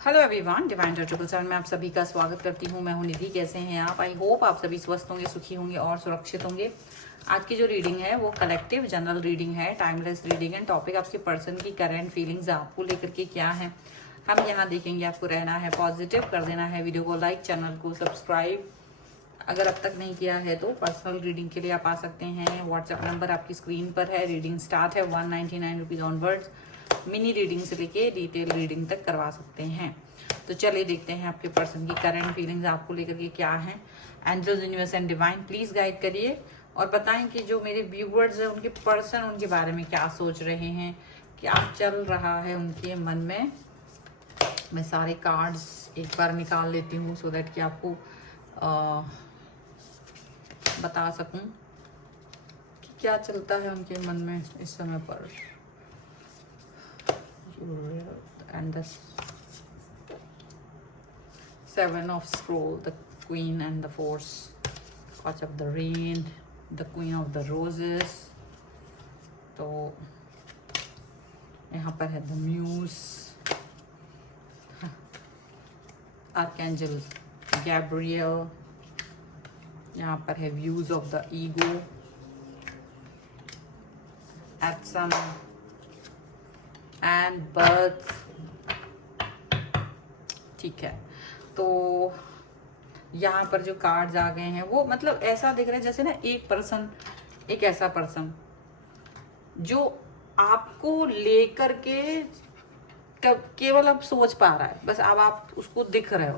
Hello everyone, divine turtle channel में आप सभी का स्वागत करती हूँ। मैं हूँ निधि। कैसे हैं आप? आई होप आप सभी स्वस्थ होंगे, सुखी होंगे और सुरक्षित होंगे। आज की जो रीडिंग है वो कलेक्टिव जनरल रीडिंग है, टाइमलेस रीडिंग है। टॉपिक आपके पर्सन की करंट फीलिंग्स आपको लेकर के क्या है हम यहाँ देखेंगे। आपको रहना है पॉजिटिव, कर देना है वीडियो को लाइक, चैनल को सब्सक्राइब अगर अब तक नहीं किया है तो। पर्सनल रीडिंग के लिए आप आ सकते हैं। व्हाट्सएप नंबर आपकी स्क्रीन पर है। रीडिंग स्टार्ट है 199 रुपीज़ ऑनवर्ड्स। मिनी रीडिंग से लेके डिटेल रीडिंग तक करवा सकते हैं। तो चलिए देखते हैं आपके पर्सन की करंट फीलिंग्स आपको लेकर के क्या है। Angels, universe and divine please guide करिए और बताएं कि जो मेरे व्यूवर्स हैं उनके पर्सन उनके बारे में क्या सोच रहे हैं, क्या चल रहा है उनके मन में। मैं सारे कार्ड्स एक बार निकाल लेती हूँ सो दैट कि आपको बता सकूं कि क्या चलता है उनके मन में इस समय पर। And the Seven of Scroll, the Queen and the Force, Watch of the Rain, the Queen of the Roses. तो यहाँ पर है the Muse, Archangel Gabriel. यहाँ पर है Views of the Ego, Action and Birth. ठीक है, तो यहाँ पर जो कार्ड्स आ गए हैं वो मतलब ऐसा दिख रहा है जैसे ना एक ऐसा पर्सन जो आपको लेकर के केवल अब सोच पा रहा है। बस अब आप उसको दिख रहे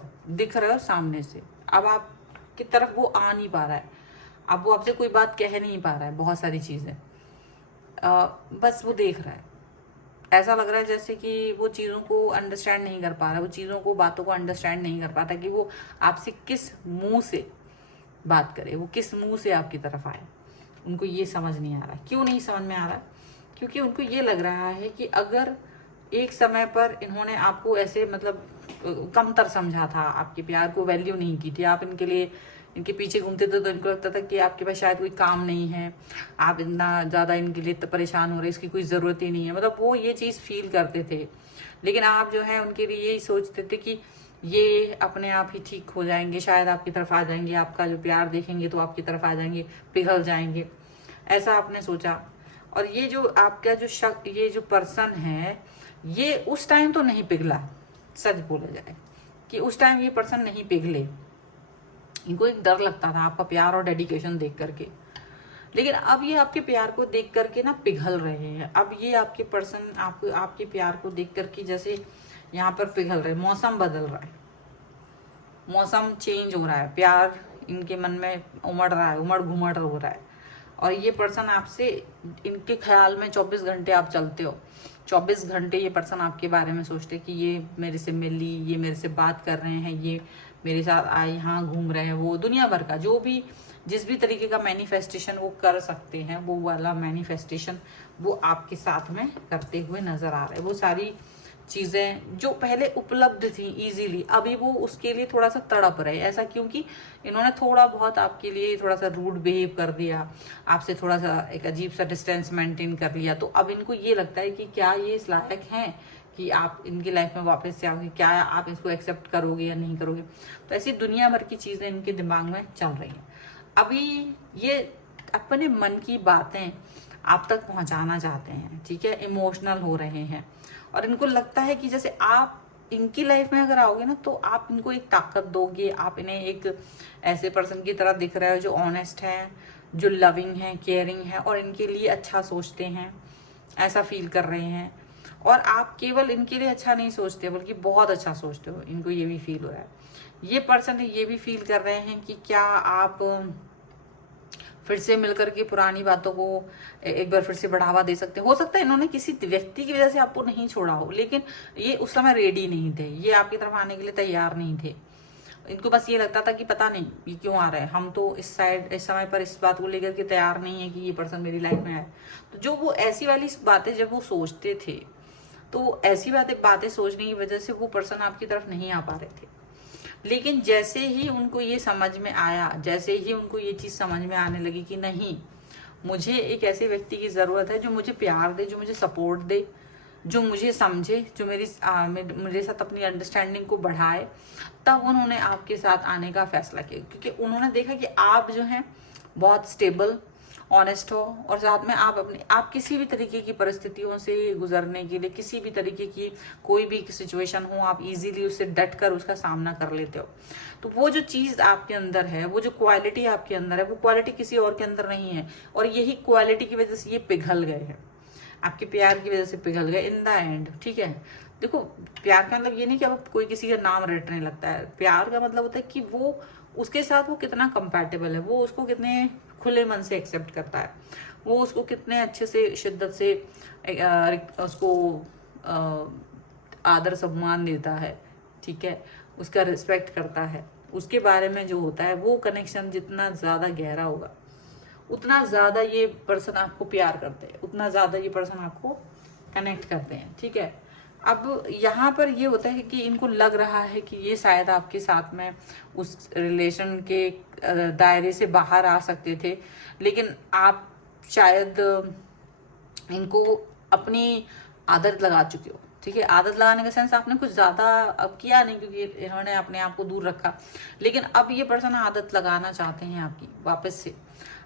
हो सामने से। अब आप की तरफ वो आ नहीं पा रहा है। अब वो आपसे कोई बात कह नहीं पा रहा है। बहुत सारी चीजें बस वो देख रहा है। ऐसा लग रहा है जैसे कि वो चीज़ों को अंडरस्टैंड नहीं कर पा रहा, वो चीज़ों को, बातों को अंडरस्टैंड नहीं कर पाता कि वो आपसे किस मुंह से बात करे, वो किस मुंह से आपकी तरफ आए। उनको ये समझ नहीं आ रहा। क्यों नहीं समझ में आ रहा? क्योंकि उनको ये लग रहा है कि अगर एक समय पर इन्होंने आपको ऐसे मतलब कमतर समझा था, आपके प्यार को वैल्यू नहीं की थी, आप इनके पीछे घूमते थे तो इनको लगता था कि आपके पास शायद कोई काम नहीं है, आप इतना ज़्यादा इनके लिए परेशान हो रहे, इसकी कोई ज़रूरत ही नहीं है। मतलब वो ये चीज़ फील करते थे। लेकिन आप जो है उनके लिए यही सोचते थे कि ये अपने आप ही ठीक हो जाएंगे, शायद आपकी तरफ आ जाएंगे, आपका जो प्यार देखेंगे तो आपकी तरफ आ जाएंगे, पिघल जाएंगे, ऐसा आपने सोचा। और ये जो आपका ये जो पर्सन है ये उस टाइम तो नहीं पिघला। सच बोला जाए कि उस टाइम ये पर्सन नहीं पिघले। इनको एक डर लगता था आपका प्यार और डेडिकेशन देख करके। लेकिन अब ये आपके प्यार को देख करके ना पिघल रहे हैं। अब ये आपके पर्सन आपके प्यार को देख करके जैसे यहाँ पर पिघल रहे। मौसम बदल रहा है, मौसम चेंज हो रहा है, प्यार इनके मन में उमड़ रहा है, उमड़ घुमड़ हो रहा है। और ये पर्सन आपसे, इनके ख्याल में 24 घंटे आप चलते हो। 24 घंटे ये पर्सन आपके बारे में सोचते कि ये मेरे से मिली, ये मेरे से बात कर रहे हैं, ये मेरे साथ आए, यहाँ घूम रहे हैं। वो दुनिया भर का जो भी जिस भी तरीके का मैनिफेस्टेशन वो कर सकते हैं, वो वाला मैनिफेस्टेशन वो आपके साथ में करते हुए नजर आ रहे हैं। वो सारी चीज़ें जो पहले उपलब्ध थी इजीली, अभी वो उसके लिए थोड़ा सा तड़प रहे। ऐसा क्योंकि इन्होंने थोड़ा बहुत आपके लिए थोड़ा सा रूड बिहेव कर दिया, आपसे थोड़ा सा एक अजीब सा डिस्टेंस मेंटेन कर लिया। तो अब इनको ये लगता है कि क्या ये इस लायक हैं कि आप इनकी लाइफ में वापस से आओगे, क्या आप इसको एक्सेप्ट करोगे या नहीं करोगे। तो ऐसी दुनिया भर की चीज़ें इनके दिमाग में चल रही हैं। अभी ये अपने मन की बातें आप तक पहुंचाना चाहते हैं, ठीक है, इमोशनल हो रहे हैं। और इनको लगता है कि जैसे आप इनकी लाइफ में अगर आओगे ना तो आप इनको एक ताकत दोगे, आप इन्हें एक ऐसे पर्सन की तरह दिख रहे हो जो ऑनेस्ट है, जो लविंग है, केयरिंग है और इनके लिए अच्छा सोचते हैं, ऐसा फील कर रहे हैं। और आप केवल इनके लिए अच्छा नहीं सोचते बल्कि बहुत अच्छा सोचते हो, इनको ये भी फील हो रहा है। ये पर्सन ये भी फील कर रहे हैं कि क्या आप फिर से मिलकर के पुरानी बातों को एक बार फिर से बढ़ावा दे सकते हो सकता है इन्होंने किसी व्यक्ति की वजह से आपको नहीं छोड़ा हो, लेकिन ये उस समय रेडी नहीं थे, ये आपकी तरफ आने के लिए तैयार नहीं थे। इनको बस ये लगता था कि पता नहीं ये क्यों आ रहा है, हम तो इस समय पर इस बात को लेकर के तैयार नहीं है कि ये पर्सन मेरी लाइफ में आए। तो जो वो ऐसी वाली बातें जब वो सोचते थे तो ऐसी बातें सोचने की वजह से वो पर्सन आपकी तरफ नहीं आ पा रहे थे। लेकिन जैसे ही उनको ये समझ में आया, जैसे ही उनको ये चीज़ समझ में आने लगी कि नहीं, मुझे एक ऐसे व्यक्ति की ज़रूरत है जो मुझे प्यार दे, जो मुझे सपोर्ट दे, जो मुझे समझे, जो मेरे साथ अपनी अंडरस्टैंडिंग को बढ़ाए, तब उन्होंने आपके साथ आने का फैसला किया, क्योंकि उन्होंने देखा कि आप जो हैं बहुत स्टेबल, ऑनेस्ट हो, और साथ में आप किसी भी तरीके की परिस्थितियों से गुजरने के लिए, किसी भी तरीके की कोई भी सिचुएशन हो, आप इजीली उससे डट कर उसका सामना कर लेते हो। तो वो जो चीज़ आपके अंदर है, वो जो क्वालिटी आपके अंदर है, वो क्वालिटी किसी और के अंदर नहीं है, और यही क्वालिटी की वजह से ये पिघल गए हैं, आपके प्यार की वजह से पिघल गए इन द एंड। ठीक है, देखो प्यार का मतलब ये नहीं कि अब कोई किसी का नाम रटने लगता है। प्यार का मतलब होता है कि वो उसके साथ वो कितना कंपैटिबल है, वो उसको कितने खुले मन से एक्सेप्ट करता है, वो उसको कितने अच्छे से शिद्दत से उसको आदर सम्मान देता है। ठीक है, उसका रिस्पेक्ट करता है, उसके बारे में जो होता है, वो कनेक्शन जितना ज़्यादा गहरा होगा, उतना ज़्यादा ये पर्सन आपको प्यार करते हैं, उतना ज़्यादा ये पर्सन आपको कनेक्ट करते हैं। ठीक है, अब यहाँ पर ये होता है कि इनको लग रहा है कि ये शायद आपके साथ में उस रिलेशन के दायरे से बाहर आ सकते थे, लेकिन आप शायद इनको अपनी आदत लगा चुके हो। ठीक है, आदत लगाने का सेंस आपने कुछ ज़्यादा अब किया नहीं, क्योंकि इन्होंने अपने आप को दूर रखा, लेकिन अब ये पर्सन आदत लगाना चाहते हैं आपकी, वापस से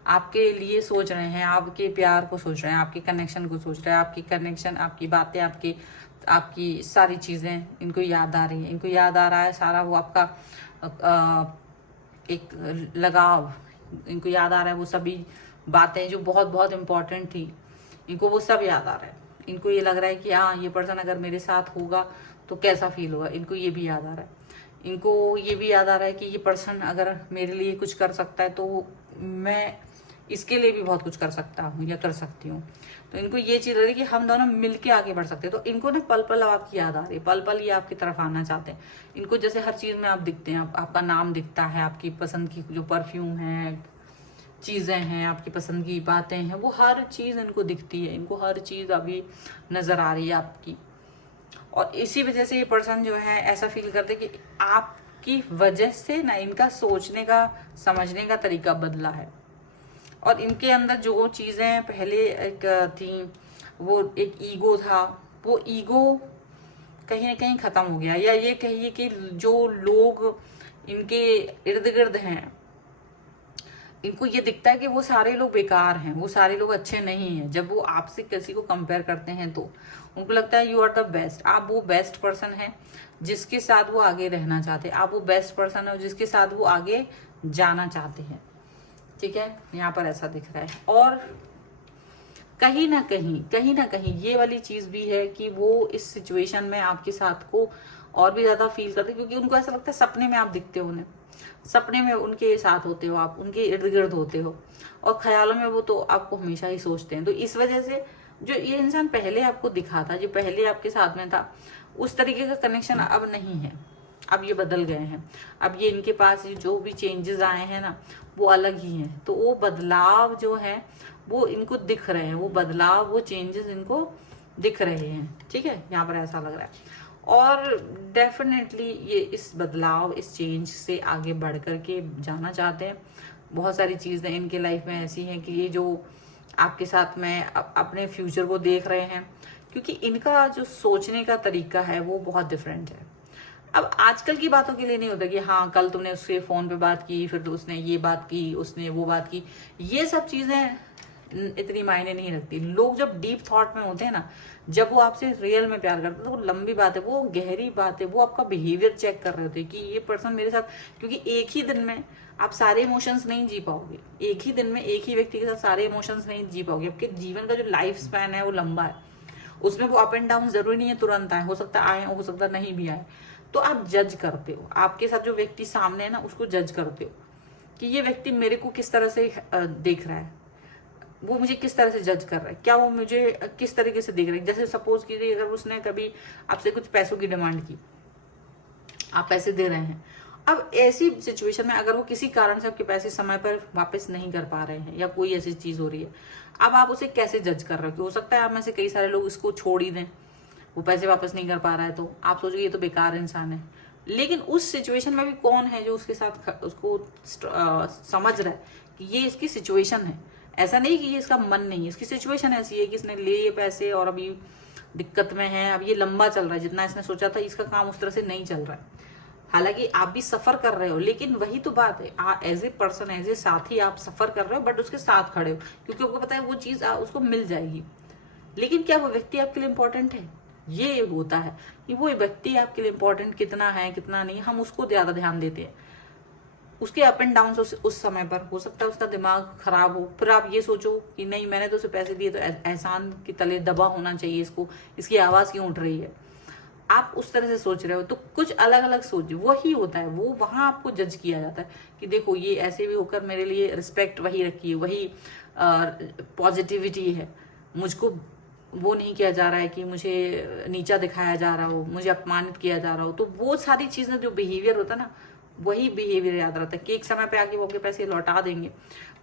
आपके लिए सोच रहे हैं, आपके प्यार को सोच रहे हैं, आपके कनेक्शन को सोच रहे हैं, आपकी कनेक्शन, आपकी बातें, आपकी सारी चीज़ें इनको याद आ रही हैं, इनको याद आ रहा है सारा वो आपका एक लगाव, इनको याद आ रहा है वो सभी बातें जो बहुत बहुत इम्पोर्टेंट थी, इनको वो सब याद आ रहा है। इनको ये लग रहा है कि हाँ, ये पर्सन अगर मेरे साथ होगा तो कैसा फील होगा, इनको ये भी याद आ रहा है। इनको ये भी याद आ रहा है कि ये पर्सन अगर मेरे लिए कुछ कर सकता है तो मैं इसके लिए भी बहुत कुछ कर सकता हूँ या कर सकती हूँ। तो इनको ये चीज़ लग रही है कि हम दोनों मिलके आगे बढ़ सकते हैं। तो इनको ना पल पल आपकी याद आ रही है, पल पल ये आपकी तरफ आना चाहते हैं। इनको जैसे हर चीज़ में आप दिखते हैं, आपका नाम दिखता है, आपकी पसंद की जो परफ्यूम है, चीज़ें हैं, आपकी पसंद की बातें हैं, वो हर चीज़ इनको दिखती है, इनको हर चीज़ अभी नज़र आ रही है आपकी। और इसी वजह से ये पर्सन जो है ऐसा फील करते कि आपकी वजह से ना इनका सोचने का, समझने का तरीका बदला है, और इनके अंदर जो चीज़ें पहले एक थी, वो एक ईगो था, वो ईगो कहीं ना कहीं ख़त्म हो गया। या ये कहिए कि जो लोग इनके इर्द गिर्द हैं, इनको ये दिखता है कि वो सारे लोग बेकार हैं, वो सारे लोग अच्छे नहीं हैं। जब वो आपसे किसी को कंपेयर करते हैं तो उनको लगता है यू आर द बेस्ट, आप वो बेस्ट पर्सन हैं जिसके साथ वो आगे रहना चाहते हैं, आप वो बेस्ट पर्सन है जिसके साथ वो आगे जाना चाहते हैं। ठीक है, यहाँ पर ऐसा दिख रहा है। और कहीं ना कहीं ये वाली चीज़ भी है कि वो इस सिचुएशन में आपके साथ को और भी ज़्यादा फील करते हैं, क्योंकि उनको ऐसा लगता है सपने में आप दिखते हो उन्हें, सपने में उनके साथ होते हो, आप उनके इर्द गिर्द होते हो, और ख्यालों में वो तो आपको हमेशा ही सोचते हैं। तो इस वजह से जो ये इंसान पहले आपको दिखा था, जो पहले आपके साथ में था, उस तरीके का कनेक्शन अब नहीं है, अब ये बदल गए हैं। अब ये इनके पास जो भी चेंजेस आए हैं ना, वो अलग ही हैं। तो वो बदलाव जो है वो इनको दिख रहे हैं, वो बदलाव, वो चेंजेस इनको दिख रहे हैं। ठीक है, यहाँ पर ऐसा लग रहा है। और डेफिनेटली ये इस बदलाव, इस चेंज से आगे बढ़ कर के जाना चाहते हैं। बहुत सारी चीज़ें इनके लाइफ में ऐसी हैं कि ये जो आपके साथ में अपने फ्यूचर को देख रहे हैं, क्योंकि इनका जो सोचने का तरीका है वो बहुत डिफरेंट है। अब आजकल की बातों के लिए नहीं होता कि हाँ कल तुमने उससे फ़ोन पे बात की, फिर उसने ये बात की, उसने वो बात की, ये सब चीज़ें इतनी मायने नहीं रखती। लोग जब डीप थॉट में होते हैं ना, जब वो आपसे रियल में प्यार करते हैं, तो वो लंबी बात है, वो गहरी बात है, वो आपका बिहेवियर चेक कर रहे होते हैं कि ये पर्सन मेरे साथ, क्योंकि एक ही दिन में आप सारे इमोशंस नहीं जी पाओगे, एक ही दिन में एक ही व्यक्ति के साथ सारे इमोशंस नहीं जी पाओगे। आपके जीवन का जो लाइफ स्पैन है वो लंबा है, उसमें वो अप एंड डाउन जरूरी नहीं है तुरंत आए, हो सकता आए, हो सकता नहीं भी आए। तो आप जज करते हो, आपके साथ जो व्यक्ति सामने है ना, उसको जज करते हो कि ये व्यक्ति मेरे को किस तरह से देख रहा है, वो मुझे किस तरह से जज कर रहा है, क्या वो मुझे किस तरीके से देख रहा है। जैसे सपोज कीजिए अगर उसने कभी आपसे कुछ पैसों की डिमांड की, आप पैसे दे रहे हैं, अब ऐसी सिचुएशन में अगर वो किसी कारण से आपके पैसे समय पर वापस नहीं कर पा रहे हैं या कोई ऐसी चीज हो रही है, अब आप उसे कैसे जज कर रहे हो। कि हो सकता है आप में से कई सारे लोग इसको छोड़ ही दें, वो पैसे वापस नहीं कर पा रहा है तो आप सोचोगे ये तो बेकार इंसान है। लेकिन उस सिचुएशन में भी कौन है जो उसके साथ उसको समझ रहा है कि ये इसकी सिचुएशन है, ऐसा नहीं कि ये इसका मन नहीं है, इसकी सिचुएशन ऐसी है कि इसने लिए पैसे और अभी दिक्कत में है, अब ये लंबा चल रहा है, जितना इसने सोचा था इसका काम उस तरह से नहीं चल रहा है। हालांकि आप भी सफर कर रहे हो, लेकिन वही तो बात है, as a person, as a साथी आप सफर कर रहे हो, बट उसके साथ खड़े हो, क्योंकि आपको पता है वो चीज उसको मिल जाएगी। लेकिन क्या वो व्यक्ति आपके लिए इंपॉर्टेंट है? ये होता है कि वो व्यक्ति आपके लिए इंपॉर्टेंट कितना है कितना नहीं, हम उसको ज्यादा ध्यान देते हैं। उसके अप एंड डाउन उस समय पर हो सकता है उसका दिमाग खराब हो, फिर आप ये सोचो कि नहीं मैंने तो उसे पैसे दिए तो एहसान के तले दबा होना चाहिए, इसको इसकी आवाज क्यों उठ रही है, आप उस तरह से सोच रहे हो। तो कुछ अलग अलग सोच वही होता है, वो वहां आपको जज किया जाता है कि देखो ये ऐसे भी होकर मेरे लिए रिस्पेक्ट वही रखी है, वही पॉजिटिविटी है, मुझको वो नहीं किया जा रहा है कि मुझे नीचा दिखाया जा रहा हो, मुझे अपमानित किया जा रहा हो। तो वो सारी चीजें जो बिहेवियर होता है ना, वही बिहेवियर याद रहता है कि एक समय पे आके वो आपके पैसे लौटा देंगे,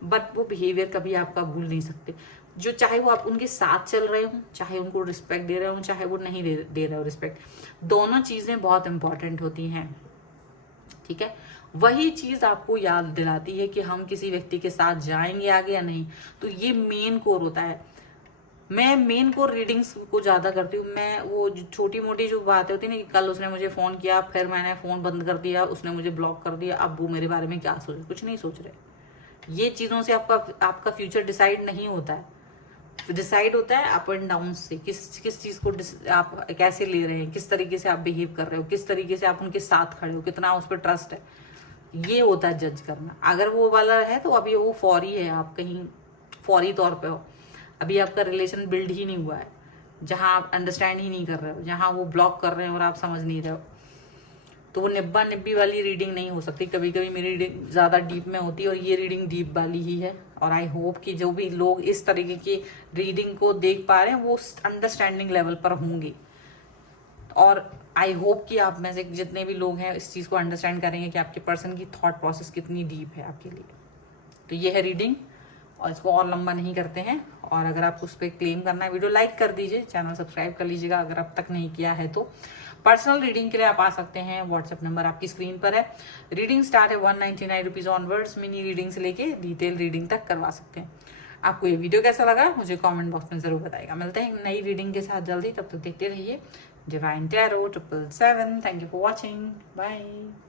बट वो बिहेवियर कभी आपका भूल नहीं सकते। जो चाहे वो आप उनके साथ चल रहे हो, चाहे उनको रिस्पेक्ट दे रहे हो, चाहे वो नहीं दे रहे हो रिस्पेक्ट, दोनों चीजें बहुत इंपॉर्टेंट होती हैं, ठीक है। वही चीज आपको याद दिलाती है कि हम किसी व्यक्ति के साथ जाएंगे आगे या नहीं। तो ये मेन कोर होता है। मैं मेन कोर रीडिंग्स को ज्यादा करती हूँ। मैं वो छोटी मोटी जो बातें होती है ना कि कल उसने मुझे फोन किया, फिर मैंने फोन बंद कर दिया, उसने मुझे ब्लॉक कर दिया, अब वो मेरे बारे में क्या सोच रहे, कुछ नहीं सोच रहे। ये चीजों से आपका फ्यूचर डिसाइड नहीं होता है, डिसाइड होता है अप एंड डाउन से, किस चीज को आप कैसे ले रहे हैं, किस तरीके से आप बिहेव कर रहे हो, किस तरीके से आप उनके साथ खड़े हो, कितना उस पर ट्रस्ट है, ये होता है जज करना। अगर वो वाला है तो अभी वो फौरी है, आप कहीं फौरी तौर पे हो, अभी आपका रिलेशन बिल्ड ही नहीं हुआ है, जहां आप अंडरस्टैंड ही नहीं कर रहे हो, जहां वो ब्लॉक कर रहे हैं और आप समझ नहीं रहे हो, तो वो निब्बा निब्बी वाली रीडिंग नहीं हो सकती। कभी कभी मेरी रीडिंग ज्यादा डीप में होती है और ये रीडिंग डीप वाली ही है। और आई होप कि जो भी लोग इस तरीके की रीडिंग को देख पा रहे हैं वो अंडरस्टैंडिंग लेवल पर होंगे, और आई होप कि आप में से जितने भी लोग हैं इस चीज को अंडरस्टैंड करेंगे कि आपके पर्सन की थॉट प्रोसेस कितनी डीप है आपके लिए। तो ये है रीडिंग, और इसको और लंबा नहीं करते हैं। और अगर आपको उस पर क्लेम करना है, वीडियो लाइक कर दीजिए, चैनल सब्सक्राइब कर लीजिएगा अगर अब तक नहीं किया है तो। पर्सनल रीडिंग के लिए आप आ सकते हैं, व्हाट्सएप नंबर आपकी स्क्रीन पर है। रीडिंग स्टार्ट है 199 रुपीज ऑनवर्ड्स, मिनी रीडिंग से लेके डिटेल रीडिंग तक करवा सकते हैं। आपको ये वीडियो कैसा लगा मुझे कमेंट बॉक्स में जरूर बताइएगा। मिलते हैं नई रीडिंग के साथ जल्दी, तब तक देखते रहिए divine tarot 777। Thank you for watching, bye.